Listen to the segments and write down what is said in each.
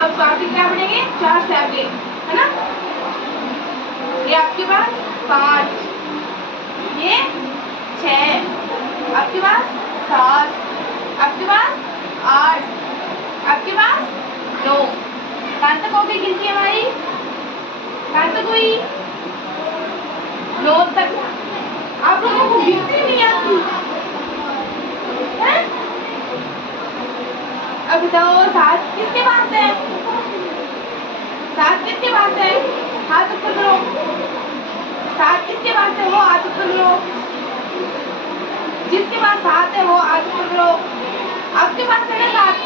अब बाकी क्या पढ़ेंगे? 4 से आगे, है ना? ये आपके पास 5, ये 6, आपके पास 7, आपके पास 8, आपके पास 9। कहाँ तक हो गई गिनती हमारी? कहाँ तक हुई? 9 तक। आप लोगों को गिनती नहीं आती है? अब बताओ 7 किसके पास है? 7 किसके पास है? हाथ ऊपर करो। 7 किसके पास है? वो हाथ ऊपर करो। जिसके पास 7 है वो हाथ ऊपर करो। आपके पास है ना 7?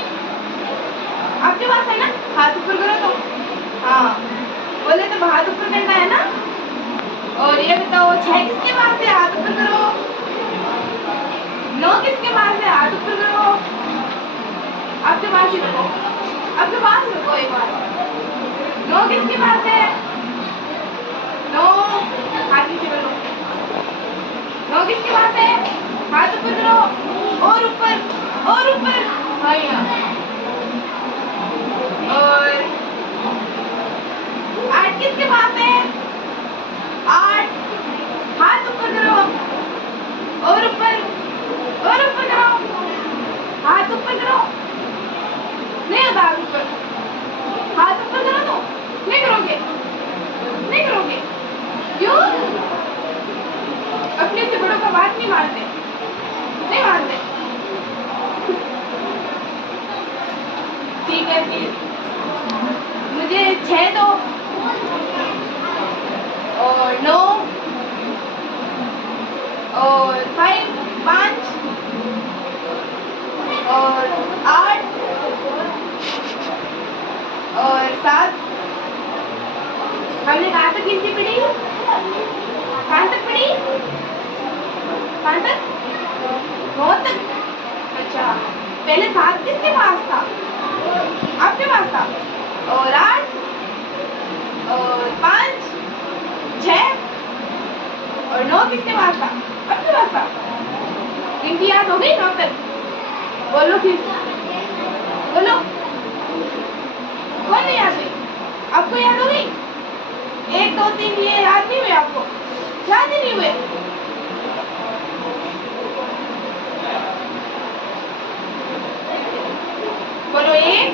आपके पास है ना? हाथ ऊपर करो तो। हाँ, बोले तो हाथ ऊपर करना है ना। और ये बताओ 6 किसके पास है? हाथ ऊपर करो। 9 किसके पास है? हाथ ऊपर करो। आपके पास ही रखो, आपके पास रखो एक बार। 9 किसके पास है? 9 हाथ नीचे करो। 9 किसके पास है? हाथ ऊपर करो। और ऊपर, और ऊपर। हाँ यहाँ। और 8 किसके पास है? 8 हाथ ऊपर करो। और ऊपर, और ऊपर करो। हाथ ऊपर करो। नहीं होता हाथ ऊपर। हाथ ऊपर करो तो। नहीं करोगे? नहीं करोगे? क्यों? अपने से बड़ों का बात नहीं मानते? नहीं मानते? ठीक है फिर मुझे 6 दो, और 9, और 5, और 8, और 7। हमने कहाँ तक गिनती पढ़ी? कहाँ तक पढ़ी? कहाँ तक? 9 तक। अच्छा, पहले 7 किसके पास था? आपके पास था। और 8, और 5, 6, और 9 किसके पास था? आपके पास था। गिनती याद हो गई 9 तक? बोलो फिर, बोलो। कौन नहीं याद हुई? आपको याद हो गई? 1 2 3 ये याद नहीं हुए आपको? याद ही नहीं हुए? बोलो 1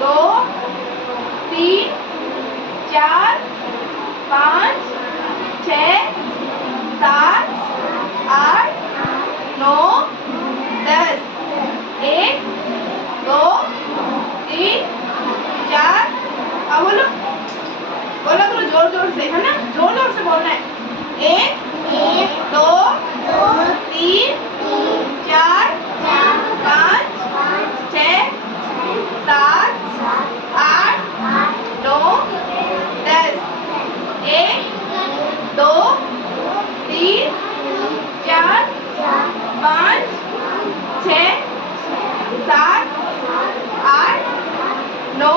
2 3 4 5 6 7 8 9 10। 1 2 3 4। अब बोलो, बोलो करो जोर जोर से, है ना? जोर जोर से बोलना है। 1 2 3 4 5 6 7 8 9 10। 1 2 3 4 5 6 7 8 9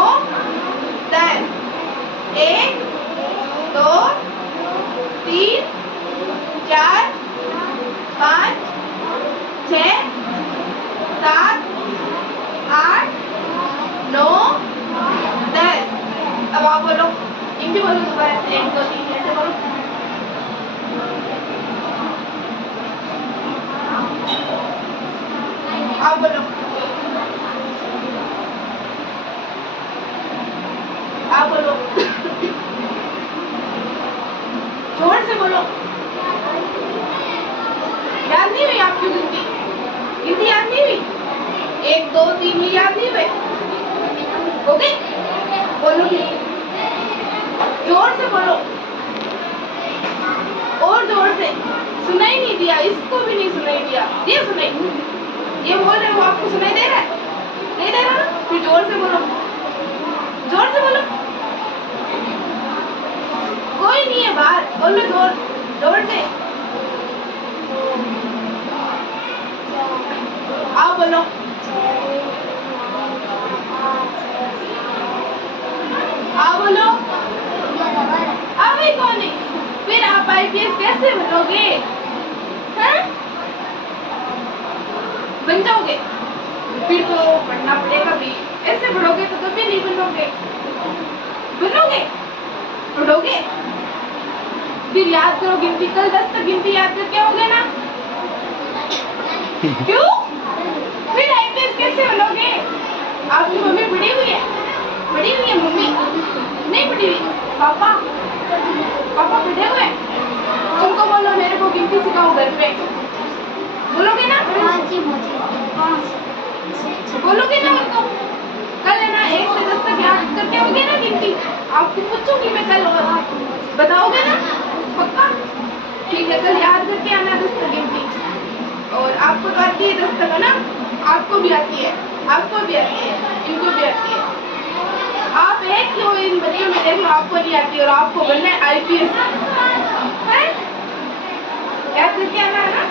10। 1 2 3 4 5 6 7 8 9 10। अब आप बोलो, हिंदी बोलो दोबारा से। 1 2 3 ऐसे बोलो। आप बोलो, आप बोलो। जोर से बोलो। याद नहीं हुई आपकी गिनती? गिनती याद नहीं हुई? 1 2 3 ये याद नहीं हुए? हो गई? बोलो फिर, जोर से बोलो, और जोर से। सुनाई नहीं दिया, इसको भी नहीं सुनाई दिया। ये सुनाई, ये बोल रहे हो, आपको सुनाई दे रहा है? नहीं दे रहा ना? फिर जोर से बोलो, जोर से बोलो। कोई नहीं है बाहर, बोलो जोर जोर से। आओ बोलो, आओ बोलो। अभी कौन है? फिर आप IPS कैसे बनोगे? हैं? बन जाओगे? फिर तो पढ़ना पड़ेगा भी। ऐसे पढ़ोगे तो कभी नहीं बनोगे। बनोगे? पढ़ोगे? फिर याद करो गिनती, कल 10 तक गिनती याद करके होगे ना? क्यों? फिर आईपीएस कैसे बनोगे? आपकी मम्मी पढ़ी हुई है? पढ़ी हुई है मम्मी? नहीं पढ़ी हुई? पापा? पापा पढ़े हुए हैं? उनको बोलो मेरे को गिनती सिखाओ घर पे। बोलोगे ना? बोलोगे ना उनको? कल है ना 1 से 10 तक याद करके होगे ना गिनती? आपको पूछूंगी मैं कल और बताओगे ना? पक्का? ठीक है, कल याद करके आना 10 तक गिनती। और आपको तो आती है 10 तक है ना? आपको भी आती है, आपको भी आती है, इनको भी आती है। आप एक क्यों इन बच्चों में देखो आपको नहीं आती और आपको बनना है आईपीएस है? याद करके आना है ना?